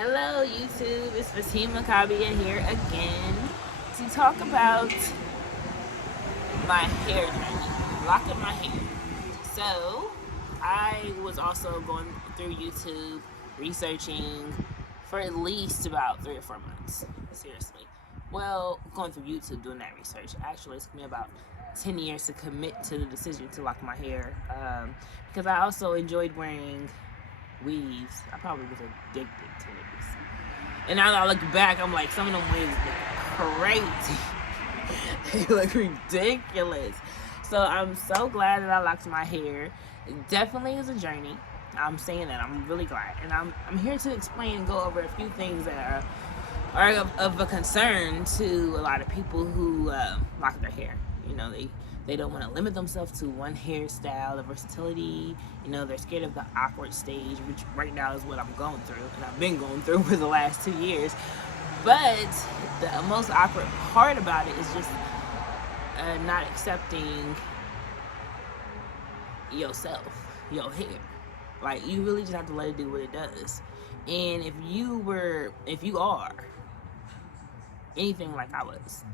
Hello YouTube, it's Fatima Kabia here again to talk about my hair journey, locking my hair. So I was also going through YouTube researching for at least about 3 or 4 months. Seriously. Well, going through YouTube doing that research actually it took me about 10 years to commit to the decision to lock my hair because I also enjoyed wearing weaves. I probably was addicted to wigs. And now that I look back, I'm like, some of them wigs look crazy. They look ridiculous. So I'm so glad that I locked my hair. It definitely is a journey. I'm saying that. I'm really glad. And I'm here to explain and go over a few things that are of a concern to a lot of people who lock their hair. You know, they don't want to limit themselves to one hairstyle, the versatility. You know, they're scared of the awkward stage, which right now is what I'm going through, and I've been going through for the last 2 years. But the most awkward part about it is just not accepting yourself, your hair. Like, you really just have to let it do what it does. And if you are anything like I was,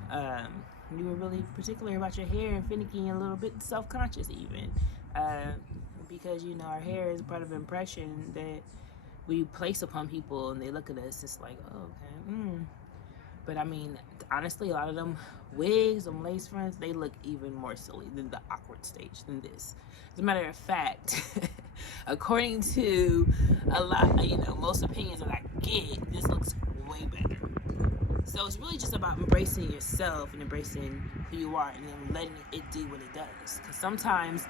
you were really particular about your hair and finicky and a little bit self-conscious even, because you know our hair is part of an impression that we place upon people, and they look at us just like, oh, okay. But I mean, honestly, a lot of them wigs, them lace fronts, they look even more silly than the awkward stage than this. As a matter of fact, according to a lot, you know, most opinions that I get, this looks way better. So it's really just about embracing yourself and embracing who you are, and then letting it do what it does. Because sometimes,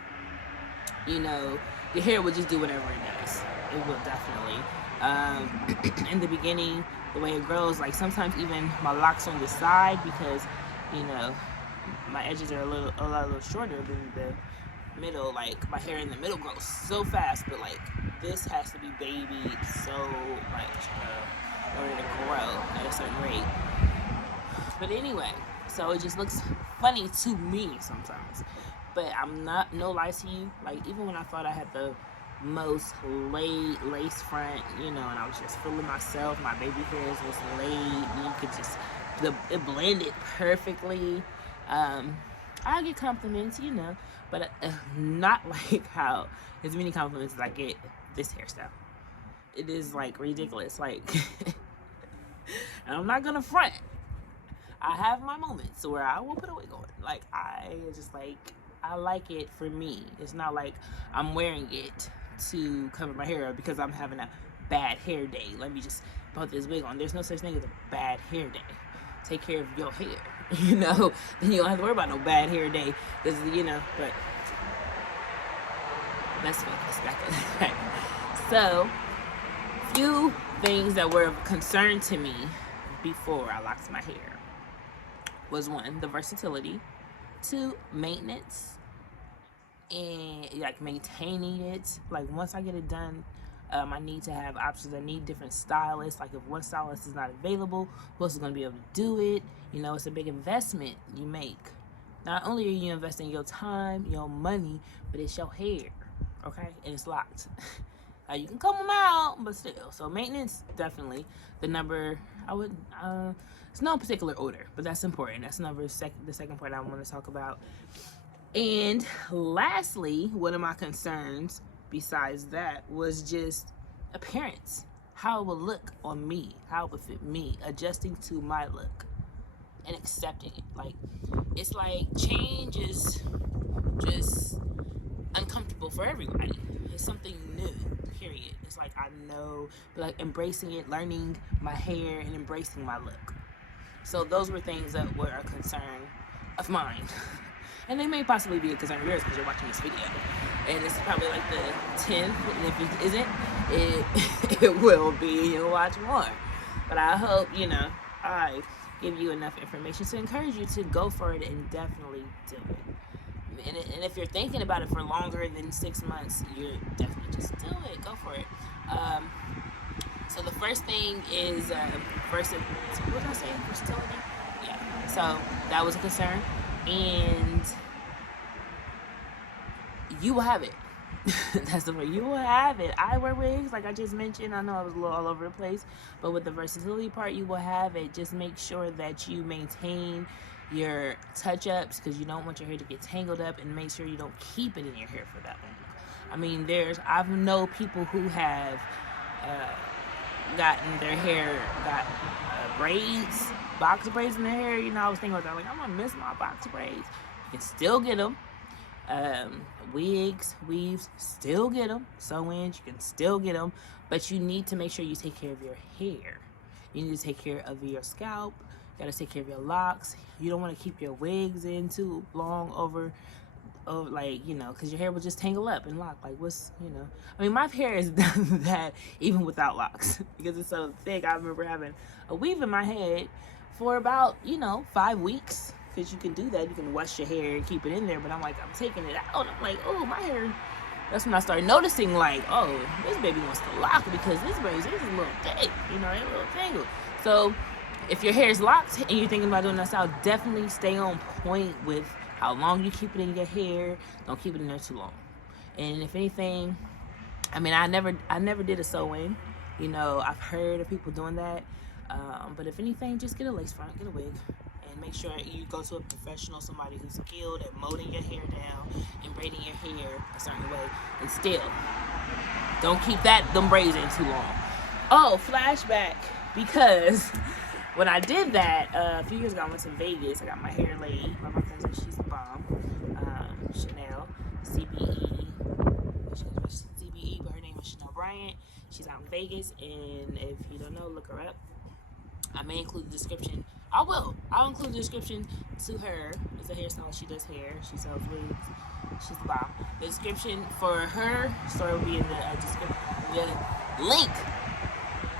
you know, your hair will just do whatever it does. It will definitely. In the beginning, the way it grows, like sometimes even my locks on the side, because, you know, my edges are a little shorter than the middle. Like, my hair in the middle grows so fast, but like this has to be babied so much in order to grow at a certain rate. But anyway, so it just looks funny to me sometimes. But I'm not, no lies to you, like even when I thought I had the most lace front, you know, and I was just feeling myself, my baby hairs was laid, and you could just, it blended perfectly. I get compliments, you know, but not like how as many compliments as I get this hairstyle. It is like ridiculous, like and I'm not gonna front. I have my moments where I will put a wig on. Like, I like it for me. It's not like I'm wearing it to cover my hair because I'm having a bad hair day. Let me just put this wig on. There's no such thing as a bad hair day. Take care of your hair, you know? Then you don't have to worry about no bad hair day. Because, you know, but let's focus back on that. So, few things that were of concern to me before I locked my hair was, 1, the versatility, 2, maintenance, and like maintaining it. Like, once I get it done, I need to have options. I need different stylists. Like, if one stylist is not available, who else is going to be able to do it? You know, it's a big investment you make. Not only are you investing your time, your money, but it's your hair, okay? And it's locked. Now, you can comb them out, but still. So maintenance, definitely. The number, it's no particular order, but that's important. That's the second part I want to talk about. And lastly, one of my concerns besides that was just appearance. How it would look on me, how it would fit me, adjusting to my look and accepting it. Like, it's like change is just uncomfortable for everybody. It's something new, period. It's like, I know, but like embracing it, learning my hair, and embracing my look. So those were things that were a concern of mine. And they may possibly be a concern of yours because you're watching this video. And this is probably like the 10th, and if it isn't, it will be. You'll watch more. But I hope, you know, I give you enough information to encourage you to go for it and definitely do it. And if you're thinking about it for longer than 6 months, you're definitely just do it. Go for it. So the first thing is what was I saying? Versatility? Yeah. So that was a concern. And you will have it. That's the way you will have it. I wear wigs, like I just mentioned. I know I was a little all over the place, but with the versatility part, you will have it. Just make sure that you maintain your touch-ups, because you don't want your hair to get tangled up, and make sure you don't keep it in your hair for that long. I mean, I've know people who have gotten their hair, got braids, box braids in their hair. You know, I was thinking about that, like, I'm gonna miss my box braids. You can still get them. Wigs, weaves, still get them. Sew-ins, you can still get them, but you need to make sure you take care of your hair. You need to take care of your scalp. You gotta take care of your locks. You don't want to keep your wigs in too long over like, you know, because your hair will just tangle up and lock. Like, what's, you know, I mean, my hair is done that even without locks because it's so thick. I remember having a weave in my head for about, you know, 5 weeks, because you can do that. You can wash your hair and keep it in there, but I'm like, I'm taking it out. I'm like, oh, my hair. That's when I started noticing, like, oh, this baby wants to lock because this braids is a little thick, you know, they're a little tangled. So if your hair is locked and you're thinking about doing that style, definitely stay on point with how long you keep it in your hair. Don't keep it in there too long. And if anything, I mean, I never did a sew-in. You know, I've heard of people doing that. But if anything, just get a lace front, get a wig, and make sure you go to a professional, somebody who's skilled at molding your hair down and braiding your hair a certain way. And still, don't keep them braids in too long. Oh, flashback, because when I did that a few years ago, I went to Vegas. I got my hair laid by my cousin. She's the bomb. Chanel, CBE. CBE, but her name is Chanel Bryant. She's out in Vegas, and if you don't know, look her up. I may include the description. I will. I'll include the description to her. It's a hairstylist. She does hair. She sells wigs. She's the bomb. The description for her store will be in the description. The link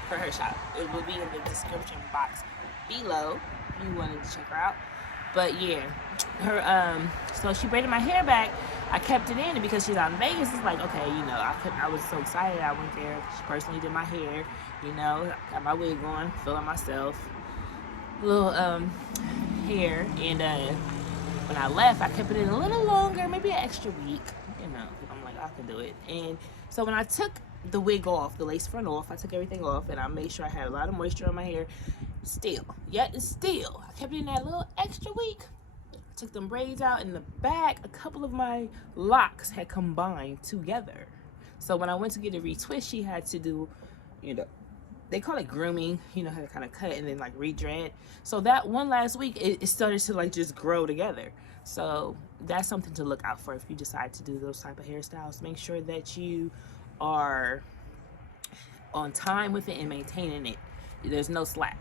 for her shop, it will be in the description box below if you wanted to check her out. But yeah, her so she braided my hair back. I kept it in, and because she's out in Vegas, it's like, okay, you know, I was so excited. I went there. She personally did my hair, you know, got my wig on, feeling myself, little hair. And when I left, I kept it in a little longer, maybe an extra week, you know, I'm like, I can do it. And so when I took the wig off, the lace front off, I took everything off, and I made sure I had a lot of moisture on my hair. Still, I kept it in that little extra week. I took them braids out in the back. A couple of my locks had combined together. So when I went to get a retwist, she had to do, you know, they call it grooming, you know, how to kind of cut and then like re-dread. So that one last week, it started to like just grow together. So that's something to look out for if you decide to do those type of hairstyles. Make sure that you are on time with it and maintaining it. There's no slack.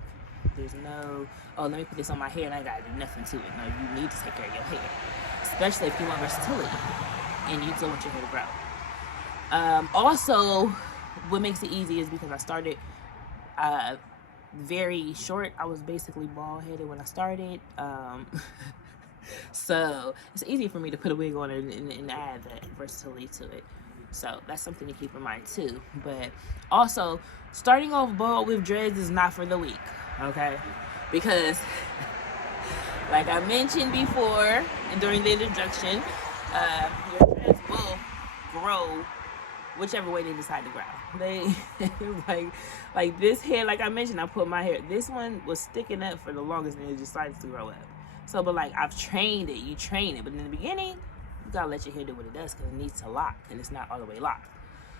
There's no, oh, let me put this on my hair and I gotta do nothing to it. No, you need to take care of your hair, especially if you want versatility and you don't want your hair to grow. Also, what makes it easy is because I started very short. I was basically bald-headed when I started. So it's easy for me to put a wig on and add that versatility to it. So that's something to keep in mind too. But also, starting off bald with dreads is not for the weak, okay? Because like I mentioned before and during the introduction, your dreads will grow whichever way they decide to grow. They like this hair, like I mentioned, I put my hair, this one was sticking up for the longest and it decided to grow up. So, but like I've trained it, you train it, but in the beginning, you gotta let your hair do what it does because it needs to lock and it's not all the way locked.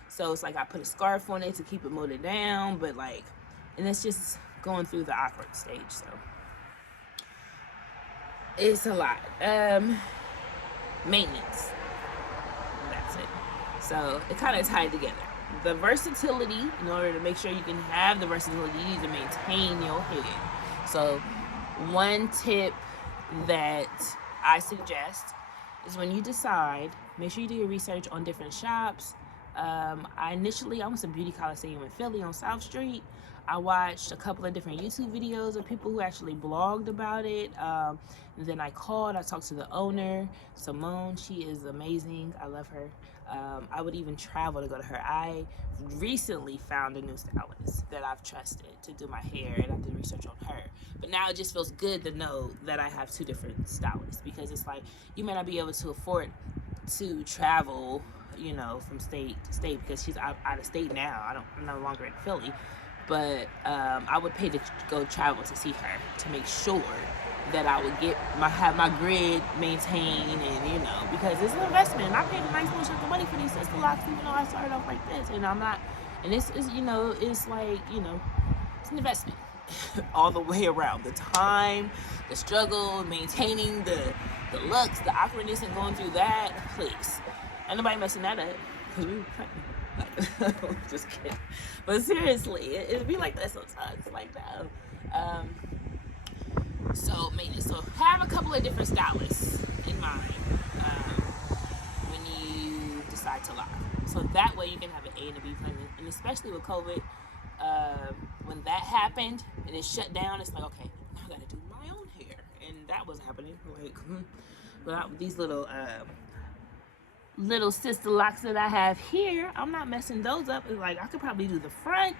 So it's like I put a scarf on it to keep it molded down, but like, and it's just going through the awkward stage. So it's a lot. Maintenance. That's it. So it kind of tied together. The versatility, in order to make sure you can have the versatility, you need to maintain your hair. So one tip that I suggest is when you decide, make sure you do your research on different shops. I went to Beauty Coliseum in Philly on South Street. I watched a couple of different YouTube videos of people who actually blogged about it. And then I talked to the owner, Simone. She is amazing. I love her. I would even travel to go to her. I recently found a new stylist that I've trusted to do my hair, and I did research on her. But now it just feels good to know that I have two different stylists, because it's like you may not be able to afford to travel you know, from state to state because she's out of state now. I'm no longer in Philly, but I would pay to go travel to see her to make sure that I would have my grid maintained, and you know, because it's an investment. And I paid a nice little chunk of money for these sister locks, even though I started off like this, and I'm not. And this is, you know, it's like, you know, it's an investment all the way around. The time, the struggle, maintaining the looks, the awkwardness, and going through that. Please, ain't nobody messing that up because we were pregnant. Just kidding. But seriously, it be like that sometimes. Like that. So maintenance. So have a couple of different stylists in mind when you decide to lock. So that way you can have an A and a B plan. And especially with COVID, when that happened and it shut down, it's like, okay, now I gotta do my own hair. And that was happening. Like, without these little sister locks that I have here, I'm not messing those up. It's like I could probably do the front,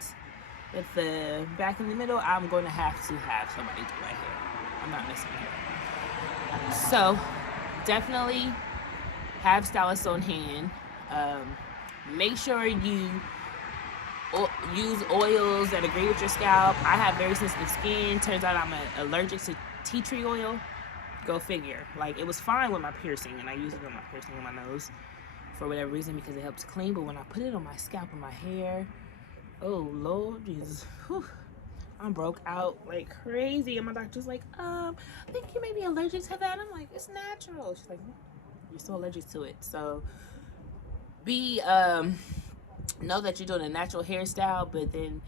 but the back in the middle, I'm going to have somebody do my hair. I'm not messing with it. So definitely have stylists on hand. Make sure you use oils that agree with your scalp. I have very sensitive skin. Turns out I'm allergic to tea tree oil. Go figure. Like, it was fine with my piercing, and I use it on my piercing in my nose for whatever reason because it helps clean. But when I put it on my scalp and my hair, oh Lord Jesus, whew, I broke out like crazy. And my doctor's like, I think you may be allergic to that. I'm like, it's natural. She's like, you're so allergic to it. So know that you're doing a natural hairstyle, but then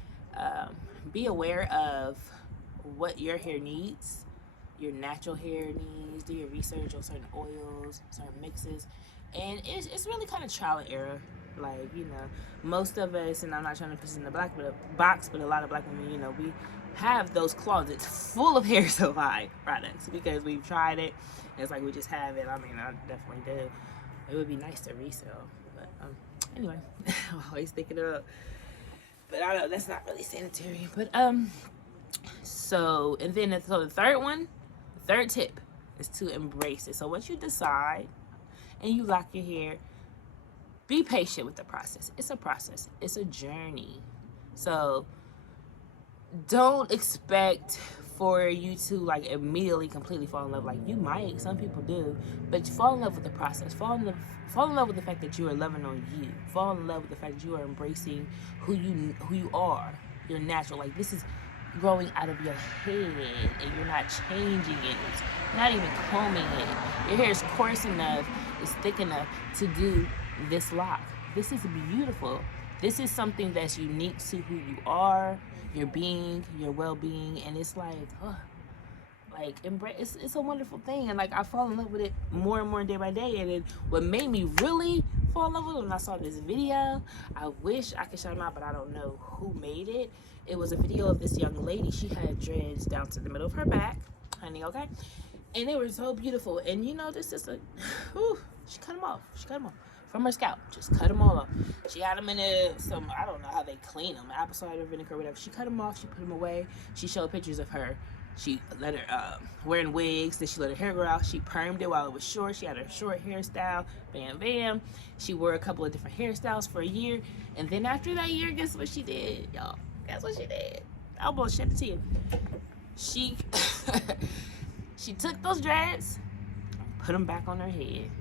be aware of what your hair needs, your natural hair needs. Do your research on certain oils, certain mixes, and it's really kind of trial and error. Like, you know, most of us, and I'm not trying to put this in the box, but a lot of black women, you know, we have those closets full of hair supply products because we've tried it. It's like we just have it. I mean, I definitely do. It would be nice to resell, but anyway, I'm always thinking about. But I know that's not really sanitary. But so the third tip is to embrace it. So once you decide and you lock your hair, be patient with the process. It's a process. It's a journey. So don't expect for you to like immediately completely fall in love. Like, you might, some people do, but fall in love with the process. Fall in love with the fact that you are loving on you. Fall in love with the fact that you are embracing who you are. You're natural. Like, this is growing out of your head, and you're not changing it. You're not even combing it. Your hair is coarse enough, it's thick enough to do this lock. This is beautiful. This is something that's unique to who you are, your being, your well-being, and it's like, embrace. It's a wonderful thing, and like I fall in love with it more and more day by day. And then what made me really fall in love with it when I saw this video, I wish I could shout them out, but I don't know who made it. It was a video of this young lady. She had dreads down to the middle of her back, honey, okay? And they were so beautiful. And you know, this is she cut them off. From her scalp, just cut them all off. She had them in I don't know how they clean them, apple cider vinegar, whatever. She cut them off, she put them away. She showed pictures of her. She let her, wearing wigs, then she let her hair grow out. She permed it while it was short. She had her short hairstyle, bam, bam. She wore a couple of different hairstyles for a year. And then after that year, guess what she did, y'all? Guess what she did? I'll bullshit it to you. She took those dreads, put them back on her head.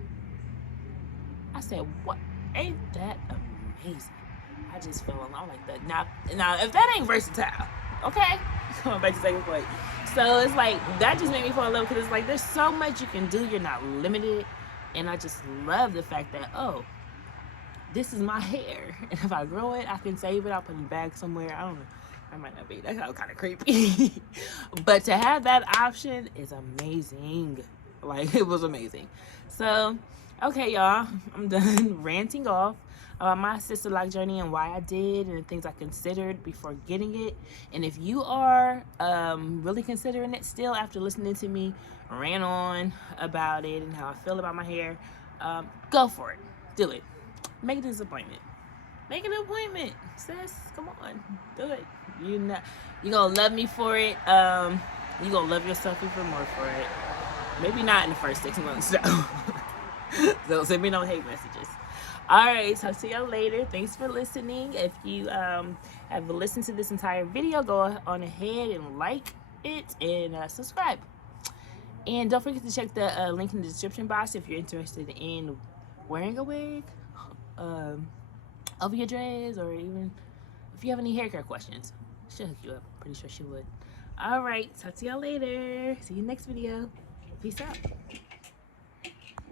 I said, what? Ain't that amazing? I just fell in love like that. Now, if that ain't versatile, okay? Going back to second point. So it's like, that just made me fall in love because it's like, there's so much you can do. You're not limited. And I just love the fact that, this is my hair. And if I grow it, I can save it. I'll put it in a bag somewhere. I don't know. I might not be. That's kind of creepy. But to have that option is amazing. Like, it was amazing. So, okay, y'all, I'm done ranting off about my sister lock journey and why I did and the things I considered before getting it. And if you are really considering it still after listening to me rant on about it and how I feel about my hair, go for it. Do it. Make an appointment. Make an appointment, sis. Come on, do it. You're gonna love me for it. You're gonna love yourself even more for it. Maybe not in the first 6 months, though. So send me no hate messages. All right, talk to y'all later. Thanks for listening. If you have listened to this entire video, go on ahead and like it and subscribe. And don't forget to check the link in the description box if you're interested in wearing a wig over your dreads, or even if you have any hair care questions. She'll hook you up. Pretty sure she would. All right, talk to y'all later. See you next video. Peace out.